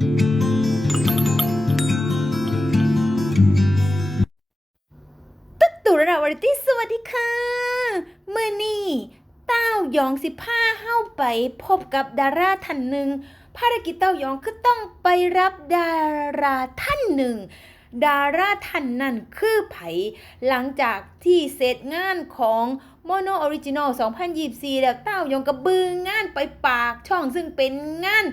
ตุ๊กตุระวาริตี้สวัสดีค่ะ มื่อนี้เต้ายองสิผ้าเข้าไปพบกับดาราท่านหนึ่ง ภารกิจเต้ายองคือต้องไปรับดาราท่านหนึ่งดาราท่านนั้นคือไผ หลังจากที่เสร็จงานของ Mono Original 2024 แล้วเต้ายองกระบืองงานไปปากช่องซึ่งเป็นงาน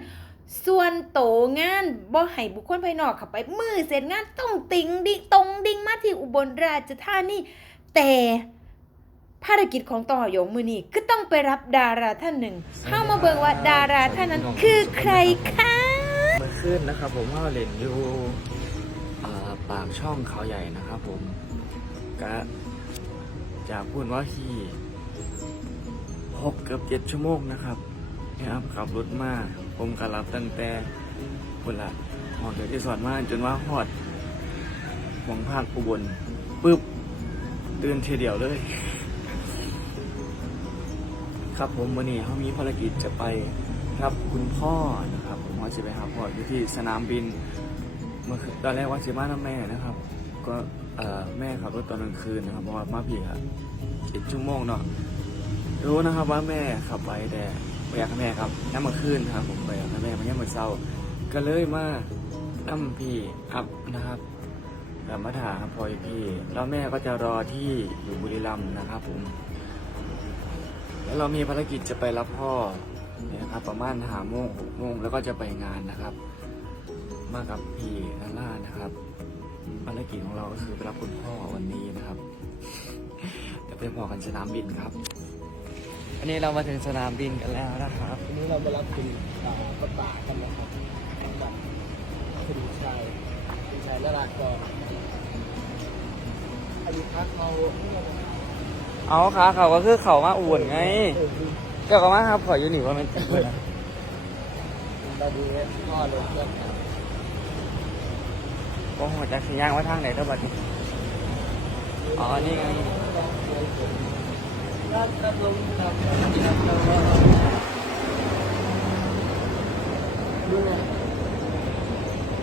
ส่วนโตงานบ่ให้บุคคลภายนอกเข้าไป มือเสร็จงานต้องติงดิตรงดิ่งมาที่อุบลราชธานีแต่ภารกิจของต่อยงมือนี้ก็ต้องไปรับดาราท่านหนึ่ง เข้ามาเบิ่งว่าดาราท่านนั้นคือใครคะเมื่อคืนนะครับ ผมว่าเล่นอยู่อ่าปากช่องเขาใหญ่นะครับผมก็จะพูดว่าขี่หกเกือบเจ็ดชั่วโมงนะครับนะครับขับรถมา ผมก็รับตั้งแต่คนละหอดเดี๋ยวที่สอนมาจนว่าหอดหวงภาคอุบลปึ๊บตื่นเทีเดียวเลย ครับผมวันนี้เขามีภารกิจจะไปรับคุณพ่อนะครับผมว่าจะไปหาพ่ออยู่ที่สนามบินเมื่อตอนแรกว่าจะมาน้าแม่นะครับ ก็แม่ขับรถตอนกลางคืนนะครับเพราะว่ามาพี่ครับเจ็ดชั่วโมงเนาะรู้นะครับว่าแม่ขับไปแต่ ไปอยากให้แม่ครับน้ำมาคืนครับผมไปอยากให้แม่มาเนี่ยามมาเศร้า ก็เลยมาน้ำพี่อัพนะครับกลับมาถามครับพลอยพี่แล้วแม่ก็จะรอที่อยู่บุรีรัมย์นะครับผม แล้วเรามีภารกิจจะไปรับพ่อเนี่ยนะครับประมาณหาโมงหกโมงแล้วก็จะไปงานนะครับ มากับพี่นาล่านะครับภารกิจของเราก็คือไปรับคุณพ่อวันนี้นะครับเดี๋ยวไปพอกันสนามบินครับ อันนี้เรามาถึงสนามบินกันแล้วนะครับทีนี้เรามารับคุณตาก็ตากันนะครับกับคุณชายคุณชายนราธรอดีตพักเราเอาขาเขาก็คือเขามาอุ่นไงเออคือเจ้าก็มาครับขออยู่หนีว่ามันตอนนี้พ่อเลยเพื่อนกันก็หัวจักสีย่างว่าทางไหนเท่าบัดนี้อ๋อ นี่ไง พ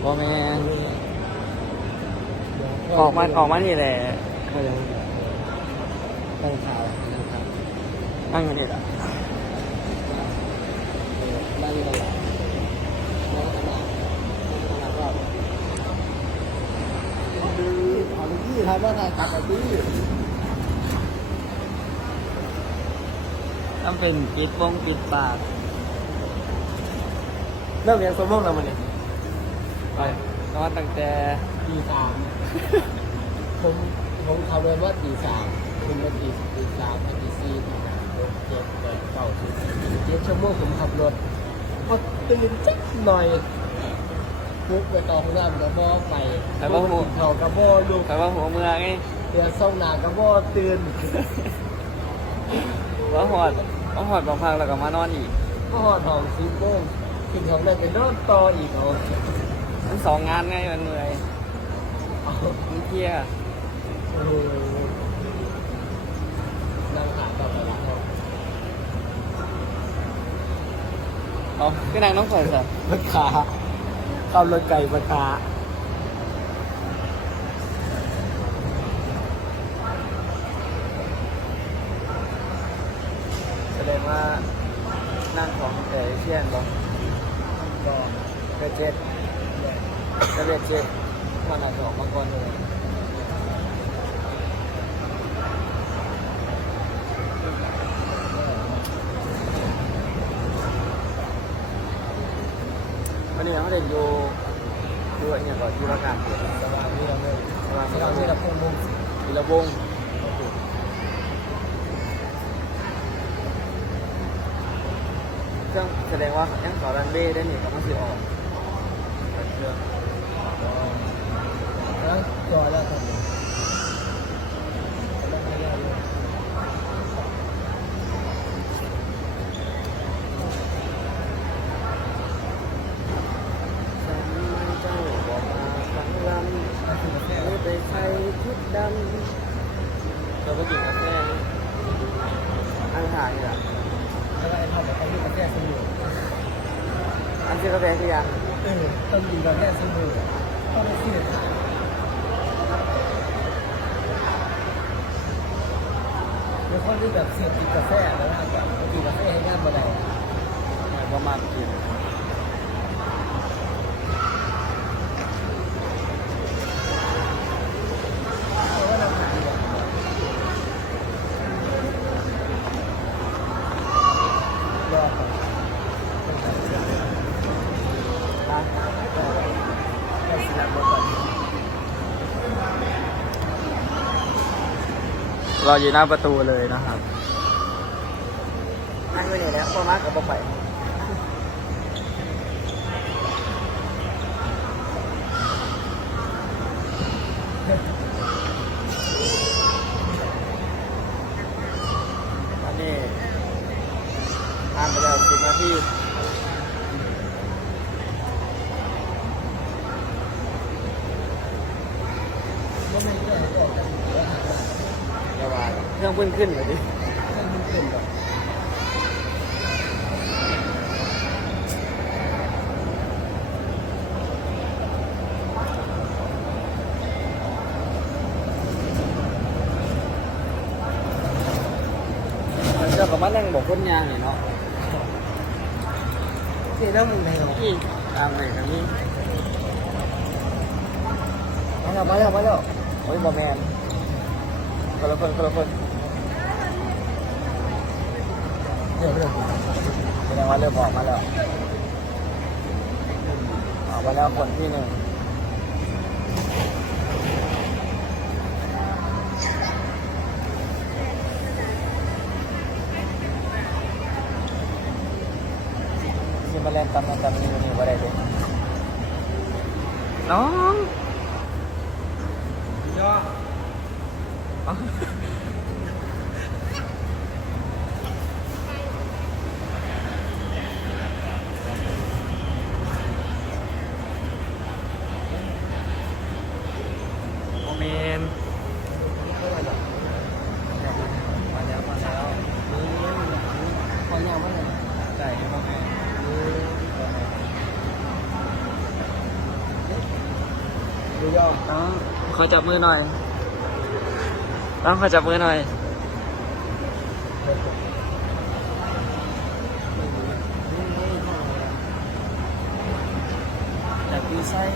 ่อแม่ออกมาออกมานี่แหละก็ยังตั้งข่าวนะครับนั่งอยู่นี่แหละนั่งอยู่นั่นแหละนั่งขนาดนั่งขนาดว่าดูเอาลูกพี่ทำว่าถ่ายกลับไปพี่ ต้องเป็นปิดวงปิดปากเริ่มเรียนสมมติแล้วมันเนี่ยไปนอนตั้งแต่ตีสามผมผมขับรถว่าตีสามคุณมาตีตีสามมาตีสี่ตีห้าหกเจ็ดแปดเก้าสิบเจ็ดชั่วโมงผมขับรถพอตื่นจักหน่อยปุ๊บไปต่อห้องน้ำกระบอกไปปุ๊บเขากระบอกลูกแต่ว่าหัวเมืองไงเดี๋ยวส่งหนากระบอกตื่น หัวหอดหัวหอดบางพังแล้วก็มานอนอีกก็หอดห้องสิบโมงขึ้นห้องได้เป็นนอนต่ออีกเอามันสองงานไงมันเหนื่อยเอามันเครียดโอ้โหนั่งหาต่อไปแล้วเอาก็นางน้องข่อยสัตว์ปากกาขับรถไก่ปากกา ดงว่านั่งของแต่เชียนบอกก็กระเจ็ดกระเบ็ดเจ็ดมันอาจจะออกมาก่อนเลยวันนี้เขาเด่นอยู่อยู่อะไรเนี่ยก่อนที่ว่าการสบายนี่เราเลยสมาที่ธิเราเราที่เนี่ยเราพุ่งมุ่งทีละวงเครื่องแสดง ว่ายังขอรันเบ้ได้นี่ก็มันสิออกเครื่อง นะตัวแล้วครับ ฉันเจ้าบอกมาครั้งลำไม่ไปใช้ชุดดำเราก็กินกาแฟอันถ่ายอะ แล้วก็ไอ้ทอดแบบไอ้ที่กระแทกสนุก อันซื้อกาแฟคือยัง ก เออ ต้องกินกาแฟเสมอต้องไปซื้อขาเป็นคนที่แบบเสพติดกาแฟแล้วนะแบบกินกาแฟให้งานบ่ได้ประมาณกิน เพราะว่าเราขายเนี่ยรอก่อนอะได้สิแล้วก่อน เราอยู่หน้าประตูเลยนะครับอันนี้เนี่ยนะพอมากกับพอไป อันนี้ผ่านไปแล้วสิบนาที ก็ไม่ได้ออกจากหัวหาได้ เรียกว่าเครื่องขึ้ นขึ้นเลยดิให้มันเป็นแบบเจ้ากับมานั่งบอกคนยางเนี่ยเนาะนี่นั่งมึงไหนหรอที่ตามไหนครับนี่มาแล้วมาแล้วมาแล้วโอ้ยบอแมนคนละคนคนละคน เดี๋ยวเริ่มแสดงว่าเริ่มออกมาแล้วออกมาแล้วคนที่หนึ่งที่มาเล่นตำแหน่งตำแหน่งนี้ว่าได้เลยน้อง ย่อ โอเมนมาแล้วมาแล้ว พอยังไม่เลย ใช่โอเมน ดู ย่อน้องขอจับมือหน่อยน้องขอจับมือหน่อยจากดีไซน์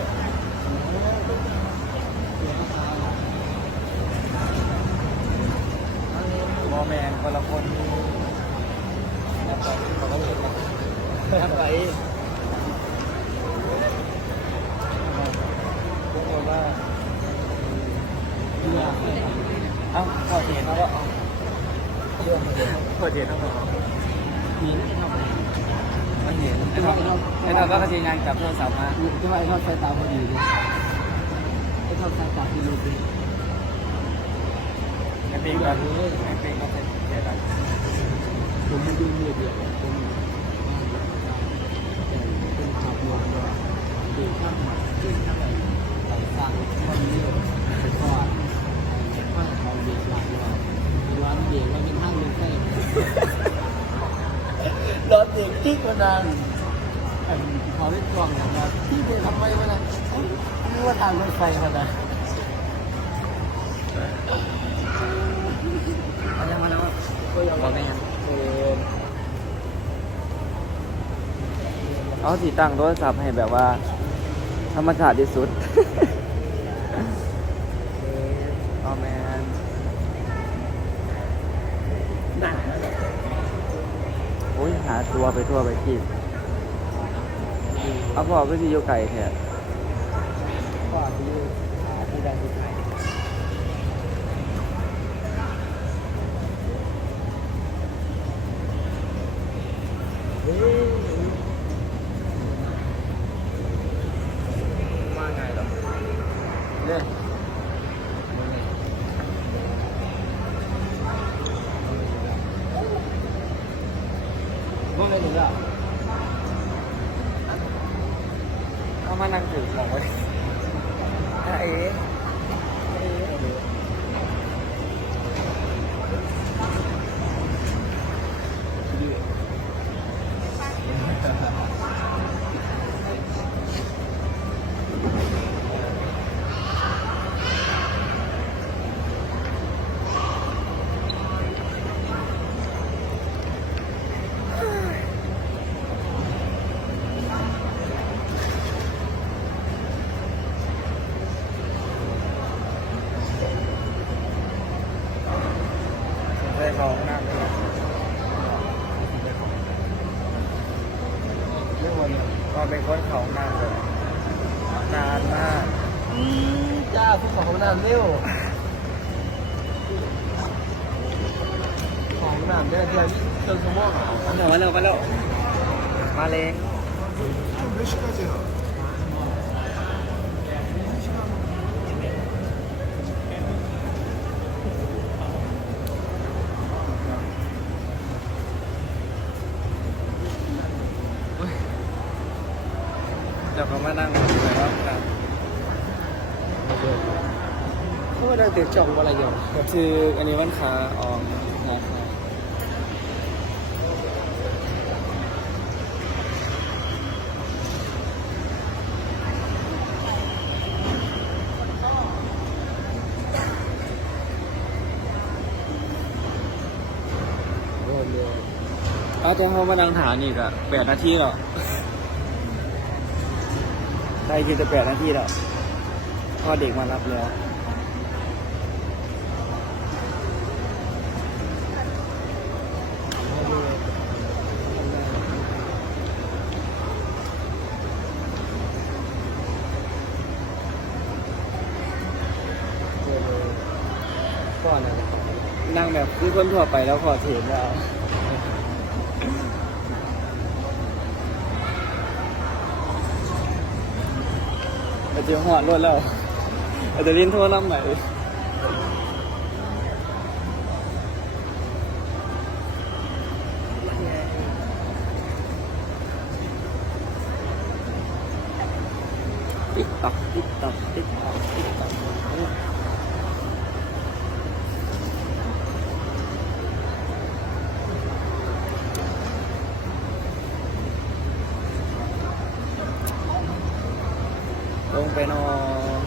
โมแมนคนละคนเขาต้อนนะไปพวกเราว่า เรือ เอ้าพอเห็นแล้วก็เอา เรือ มาเดี๋ยวพอเห็นแล้วก็เอาหนีไม่เท่าไหร่มันเห็นไอ้เราไอ้เราก็กระเทียงงานกับโทรศัพท์มาจะว่าไอ้ทอดสายตาพอดีเลยไอ้ทอดสายตาที่รู้ดีไอ้ปิงก็ไอ้ปิงก็เป็นเดี๋ยวกันผมไม่ดูเมียเดียวเป็นเป็นขับรถว่าเด็กข้ามมาเด็กข้ามอะไรหลังสั่งข้ามเรือทอดข้ามเขาเด็กหลังว่าร้านเด็กว่าเป็นห้างเล็กแค่รถเด็กที่กระดานเขาเล่นกล้องนะครับที่เด็กทำไมวะนะนี่ว่าทางรถไฟมานะเอายังมาแล้วก็ยังบอกได้ยังเออเอาสีตั้งโทรศัพท์ให้แบบว่า ธรรมชาติที่สุด โอแมน หนักนะ โอ้ยหา ตัวไปทั่วไปที่เอาพ่อก็สิโยไก่แท้พ่อที่หาที่ได้ที่ไทยเฮ้ย มาไงหรอเนี่ย ว่า ไงหนูอะเอามานั่งถือของไว้ไอ้ เป็นคนเขานานเลยนานมากอืมจ้าผู้ของน้ำเร็ว ของน้ำเนี่ยเดือนนี้เติมสมองมาเร็วมาเร็วมาเลย จ่องอะไรอย่างก็คืออันนี้วันขาออกนะครับโอ้โหเอาแต่เขามานั่งถามนี่ก็แปดนาทีหรอได้คิดจะแปดนาทีแล้วพ่อเด็กมารับแล้ว ก่อนนะ นั่งแบบ คนทั่วไปแล้วขอเทนแล้วอาจจะหอดรถแล้วอาจจะลิ้นโทรน้ำใหม่ติ๊กตอกติ๊กตอกติ๊กตอกติ๊กตอกลง ไปนอน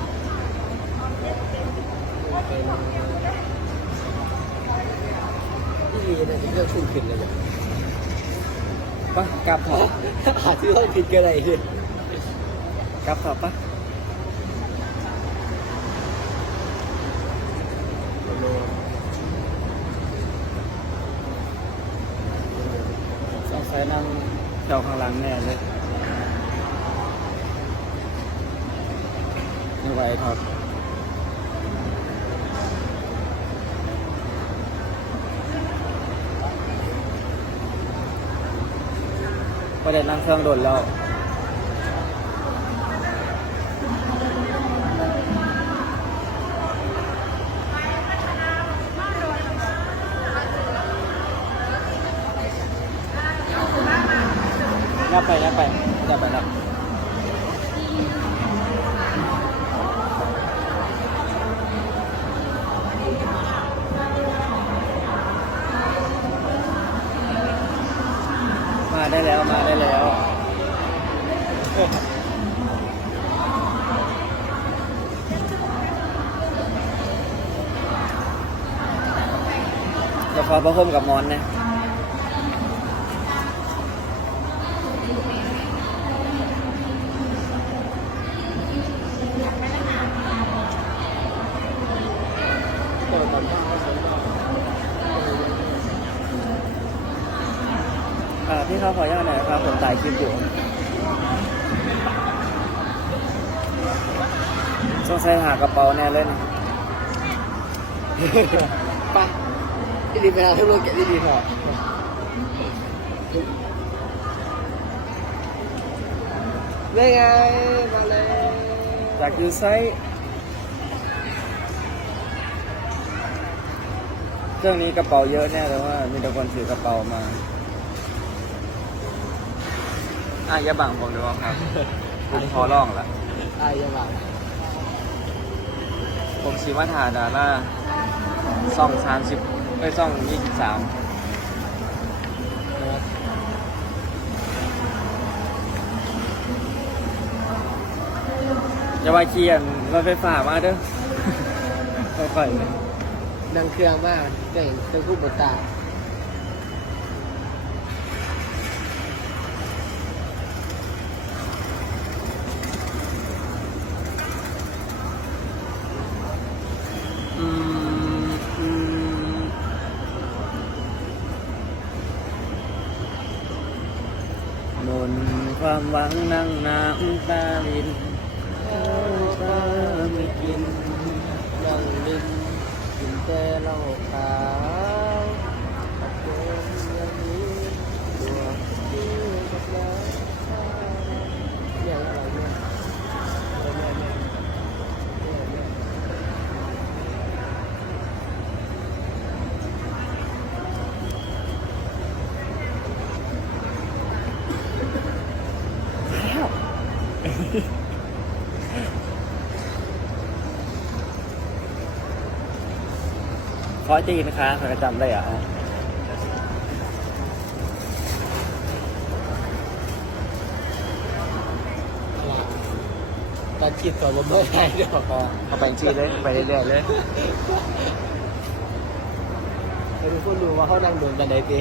ที่ดีนะที่เลือกขึ้นขึ้นเลยเนี่ยปะกลับเถอะอาจจะต้องผิดก็ได้ขึ้นกลับเถอะปะสงสัยนั่งแถวข้างหลังแน่เลย ไม่ไหวครับประเด้นั่งเครื่องโดนแล้ว ได้แล้วมาได้แล้ว จะขอพระพรหมกับมอนนะ ต่อต่อมาเขาสนใจ อ่าพี่เขาขออนุญาตหน่อยนะครับผมถ่ายคลิปอยู่สงสัยหากระเป๋าแน่เลยนะไปที่ดีไปเอาให้รถแกะที่ดีเถอะได้ไงมาเลยจากยูไซต์เครื่องนี้กระเป๋าเยอะแน่เลยว่ามีแต่คนถือกระเป๋ามา อะอย่าบังผมด้วยครับผมขอร้องละอายยังไงผมชีวัฒาดาราซ่องสามสิบไม่ซ่องยี่สิบสามอย่าว่าเคียนรถไฟฟ้ามาเด้อค่อยๆเลยนั่งเครื่องมากได้เห็นเครื่องคู่บนตา อืมอืมนนฟ้า ความหวังนั่งน้ำตาลินเธอไม่กิน ยังลิ้นกินแต่เหล้าขาวกับเดิมยังนี้ตัวที่กับแล้วอย่างอะไรเนี่ยแม่แม่แม่แม่ ข อจีนนะคะขอจำได้เหรอะตอนคิดต่อลมไม่ได้เดี๋ยวเอาไปจีนเลยไปเรื่อยๆเลยให้ทุกคนดูว่าเขานั่งโดนกันได้ดี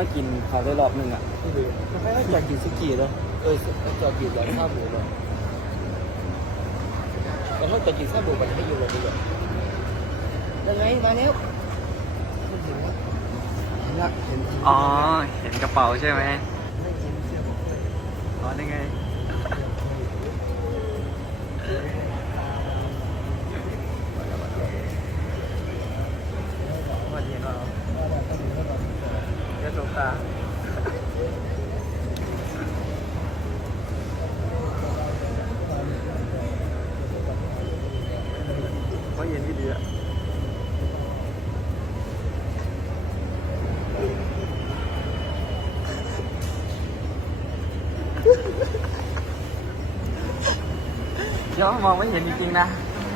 แล้วเขากินเขาได้รอบหนึงอะไม่ดูไม่ให้จอดกินสุกี้เนาะเออจอดกินร้านข้าวหมูเนาะแล้วถ้าจอดกินข้าวหมูมันให้อยู่วันนี้แบบยังไงมาแล้วเห็นแล้วเห็นแล้วเห็นอ๋อ เห็นกระเป๋าใช่ไหมอ๋อได้ไง วันนี้เราจะจบตาเพราะเย็นที่ดีอะ เดี๋ยวมองไม่เห็นจริงๆนะ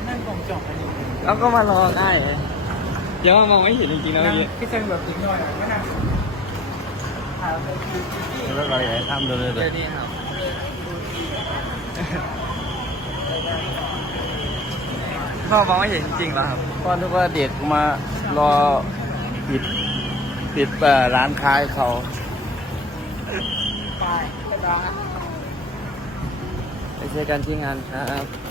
นั่งกองจอกกันอยู่แล้วก็มารอได้เลยเดี๋ยวมองไม่เห็นจริงๆนะเมื่อกี้พี่เซนแบบถึงหน่อยก็นั่งแล้วเราอยากทำเลยเลยนี่ครับก็มองไม่เห็นจริงๆแล้วครับ ก็นึกว่าเด็กมารอปิดปิดร้านค้าเขา ไป เจอกันที่งานครับ